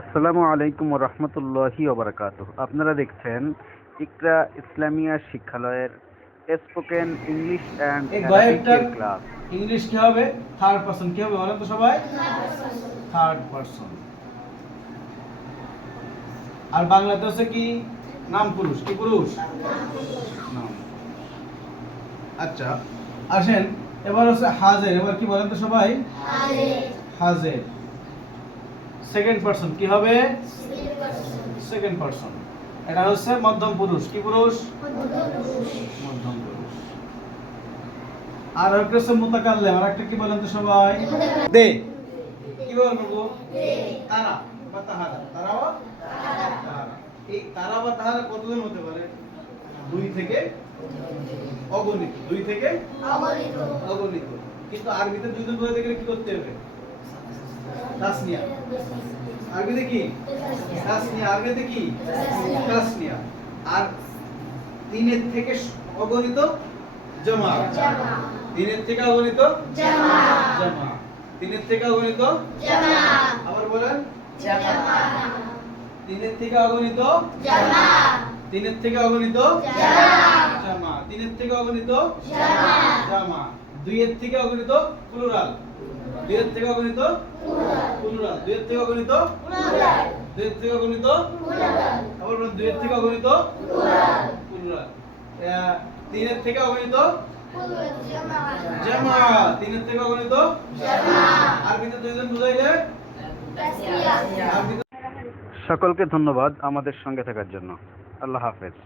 আসসালামু আলাইকুম ওয়া রাহমাতুল্লাহি ওয়া বারাকাতুহু। আপনারা দেখছেন ইকরা ইসলামিয়া শিক্ষালয়ের স্পোকেন ইংলিশ অ্যান্ড এই অ্যারাবিকের গয়েরটার ক্লাস। ইংলিশ কি হবে? থার্ড পারসন কি হবে বলেন তো সবাই? Third person. আর বাংলাতে হচ্ছে কি? নাম পুরুষ। কি পুরুষ? নাম। আচ্ছা, আসেন এবার হচ্ছে হাজের। এবার কি বলেন তো সবাই? হাজের। সেকেন্ড পারসন কি হবে? Second person. এটা হচ্ছে মধ্যম পুরুষ। কি পুরুষ? মধ্যম পুরুষ। আর একটা হচ্ছে মুতাকাল্লিম। আর একটা কি বলেন তো সবাই? দে। কি বলবো? তারা বা তাহারা। তারা বা তাহারা। এই তারা বা তাহারা কতজন হতে পারে? দুই থেকে অগণিত। দুই থেকে অগণিত। কিন্তু আরবিতে দুইজন বলতে গেলে কি করতে হবে? তাসনিয়া। আরবিতে কি? তাসনিয়া। আরবিতে কি? তাসনিয়া। আর তিনের থেকে অগণিত জামা। তিনের থেকে অগণিত জামা। তিনের থেকে অগণিত জামা। আবার বলেন জামা। তিনের থেকে অগণিত জামা। তিনের থেকে অগণিত জামা। তিনের থেকে অগণিত জামা। দুইয়ের থেকে অগণিত প্লুরাল। দুইয়ের থেকে অগণিত প্লুরাল। দুইয়ের থেকে অগণিত প্লুরাল। দুইয়ের থেকে অগণিত প্লুরাল। আবার বলেন দুইয়ের থেকে অগণিত প্লুরাল। তিনের থেকে অগণিত জামা। তিনের থেকে অগণিত জামা। আরবিতে দুইজন বুঝাইলে সকলকে ধন্যবাদ আমাদের সঙ্গে থাকার জন্য। আল্লাহ হাফেজ।